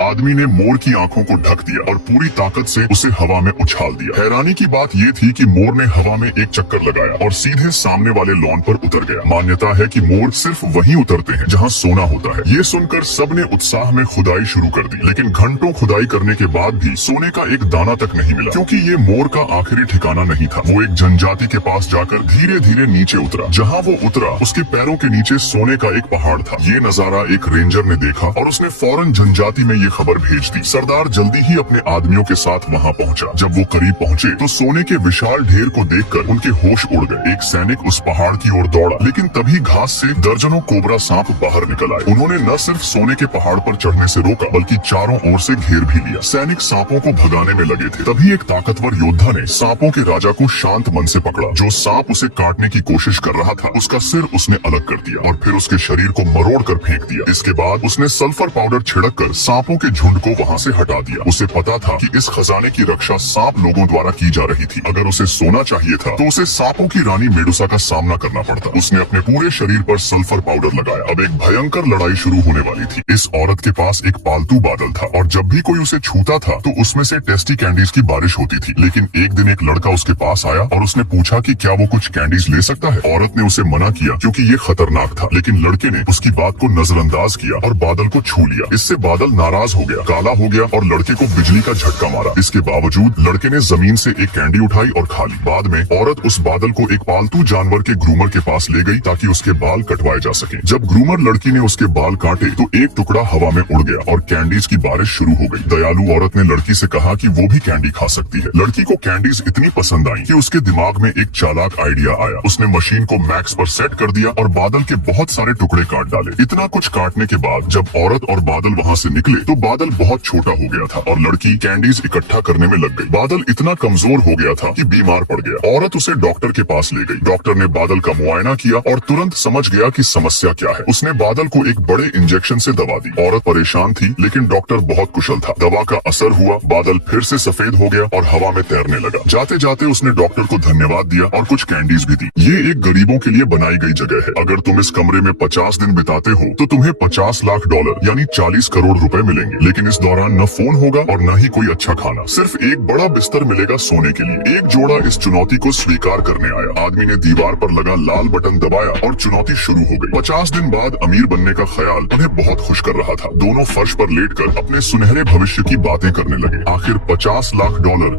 आदमी ने मोर की आंखों को ढक दिया और पूरी ताकत से उसे हवा में उछाल दिया। हैरानी की बात ये थी कि मोर ने हवा में एक चक्कर लगाया और सीधे सामने वाले लॉन पर उतर गया। मान्यता है कि मोर सिर्फ वहीं उतरते हैं जहां सोना होता है। ये सुनकर सबने उत्साह में खुदाई शुरू कर दी, लेकिन घंटों खुदाई करने के बाद भी सोने का एक दाना तक नहीं मिला, क्योंकि ये मोर का आखिरी ठिकाना नहीं था। वो एक जनजाति के पास जाकर धीरे धीरे नीचे उतरा। जहाँ वो उतरा उसके पैरों के नीचे सोने का एक पहाड़ था। ये नजारा एक रेंजर ने देखा और उसने फौरन जनजाति में ये खबर भेज दी। सरदार जल्दी ही अपने आदमियों के साथ वहां पहुंचा। जब वो करीब पहुंचे तो सोने के विशाल ढेर को देखकर उनके होश उड़ गए। एक सैनिक उस पहाड़ की ओर दौड़ा, लेकिन तभी घास से दर्जनों कोबरा सांप बाहर निकल आए। उन्होंने न सिर्फ सोने के पहाड़ पर चढ़ने से रोका, बल्कि चारों ओर से घेर भी लिया। सैनिक सांपों को भगाने में लगे थे। तभी एक ताकतवर योद्धा ने सांपों के राजा को शांत मन से पकड़ा। जो सांप उसे काटने की कोशिश कर रहा था, उसका सिर उसने अलग कर दिया और फिर उसके शरीर को मरोड़ कर फेंक दिया। इसके बाद उसने सल्फर पाउडर छिड़क कर सांपों के झुंड को वहाँ से हटा दिया। उसे पता था कि इस खजाने की रक्षा सांप लोगों द्वारा की जा रही थी। अगर उसे सोना चाहिए था तो उसे सांपों की रानी मेडुसा का सामना करना पड़ता। उसने अपने पूरे शरीर पर सल्फर पाउडर लगाया। अब एक भयंकर लड़ाई शुरू होने वाली थी। इस औरत के पास एक पालतू बादल था और जब भी कोई उसे छूता था तो उसमें से टेस्टी कैंडीज की बारिश होती थी। लेकिन एक दिन एक लड़का उसके पास आया और उसने पूछा कि क्या वो कुछ कैंडीज ले सकता है। औरत ने उसे मना किया क्योंकि ये खतरनाक था, लेकिन लड़के ने उसकी बात को नजरअंदाज किया और बादल को छू लिया। इससे बादल नाराज हो गया, काला हो गया और लड़के को बिजली का झटका मारा। इसके बावजूद लड़के ने जमीन से एक कैंडी उठाई और खा ली। बाद में औरत उस बादल को एक पालतू जानवर के ग्रूमर के पास ले गई ताकि उसके बाल कटवाए जा सके। जब ग्रूमर लड़की ने उसके बाल काटे तो एक टुकड़ा हवा में उड़ गया और कैंडीज की बारिश शुरू हो गई। दयालु औरत ने लड़की से कहा कि वो भी कैंडी खा सकती है। लड़की को कैंडीज इतनी पसंद आई कि उसके दिमाग में एक चालाक आइडिया आया। उसने मशीन को मैक्स पर सेट कर दिया और बादल के बहुत सारे टुकड़े काट डाले। इतना कुछ काटने के बाद जब औरत और बादल वहाँ से निकले तो बादल बहुत छोटा हो गया था और लड़की कैंडीज इकट्ठा करने में लग गई। बादल इतना कमजोर हो गया था कि बीमार पड़ गया। औरत उसे डॉक्टर के पास ले गई। डॉक्टर ने बादल का मुआयना किया और तुरंत समझ गया कि समस्या क्या है। उसने बादल को एक बड़े इंजेक्शन से दवा दी। औरत परेशान थी, लेकिन डॉक्टर बहुत कुशल था। दवा का असर हुआ, बादल फिर से सफेद हो गया और हवा में तैरने लगा। जाते जाते उसने डॉक्टर को धन्यवाद दिया और कुछ कैंडीज भी दी। ये एक गरीबों के लिए बनाई गई जगह है। अगर तुम इस कमरे में 50 दिन बिताते हो तो तुम्हें $50 लाख यानी 40 करोड़ रुपए मिलेंगे। लेकिन इस दौरान न फोन होगा और न ही कोई अच्छा खाना, सिर्फ एक बड़ा बिस्तर मिलेगा सोने के लिए। एक जोड़ा इस चुनौती को स्वीकार करने आया। आदमी ने दीवार पर लगा लाल बटन दबाया और चुनौती शुरू हो गई। 50 दिन बाद अमीर बनने का ख्याल उन्हें बहुत खुश कर रहा था। दोनों फर्श पर लेटकर अपने सुनहरे भविष्य की बातें करने लगे। आखिर $50 लाख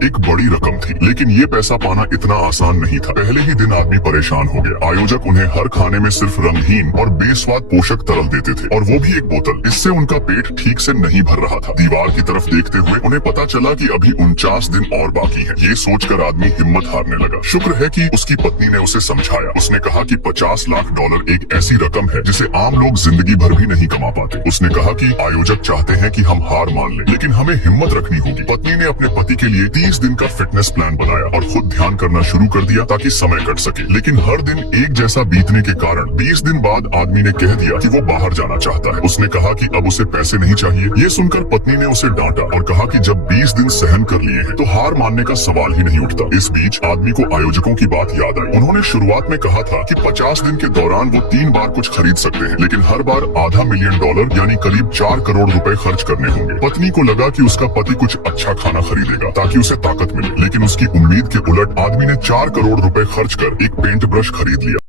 एक बड़ी रकम थी, लेकिन ये पैसा पाना इतना आसान नहीं था। पहले ही दिन आदमी परेशान हो गया। आयोजक उन्हें हर खाने में सिर्फ रंगहीन और बेस्वाद पोषक तरल देते थे, और वो भी एक बोतल। इससे उनका पेट ठीक से नहीं भर रहा था। दीवार की तरफ देखते हुए उन्हें पता चला कि अभी 49 दिन और बाकी है। ये सोचकर आदमी हिम्मत हारने लगा। शुक्र है कि उसकी पत्नी ने उसे समझाया। उसने कहा कि $50 लाख एक ऐसी रकम है जिसे आम लोग जिंदगी भर भी नहीं कमा पाते। उसने कहा कि आयोजक चाहते हैं कि हम हार मान लें, लेकिन हमें हिम्मत रखनी होगी। पत्नी ने अपने पति के लिए 30 दिन का फिटनेस प्लान बनाया और खुद ध्यान करना शुरू कर दिया ताकि समय कट सके। लेकिन हर दिन एक जैसा बीतने के कारण 20 दिन बाद आदमी ने कह दिया कि वो बाहर जाना चाहता है। उसने कहा कि अब उसे पैसे नहीं चाहिए। ये सुनकर पत्नी ने उसे डांटा और कहा कि जब 20 दिन सहन कर लिए हैं तो हार मानने का सवाल ही नहीं उठता। इस बीच आदमी को आयोजकों की बात याद आई। उन्होंने शुरुआत में कहा था कि 50 दिन के दौरान वो 3 बार कुछ खरीद सकते हैं, लेकिन हर बार $500 मिलियन यानी करीब 4 करोड़ रुपए खर्च करने होंगे। पत्नी को लगा कि उसका पति कुछ अच्छा खाना खरीदेगा ताकि उसे ताकत मिले, लेकिन उसकी उम्मीद के उलट आदमी ने 4 करोड़ रुपए खर्च कर एक पेंट ब्रश खरीद लिया।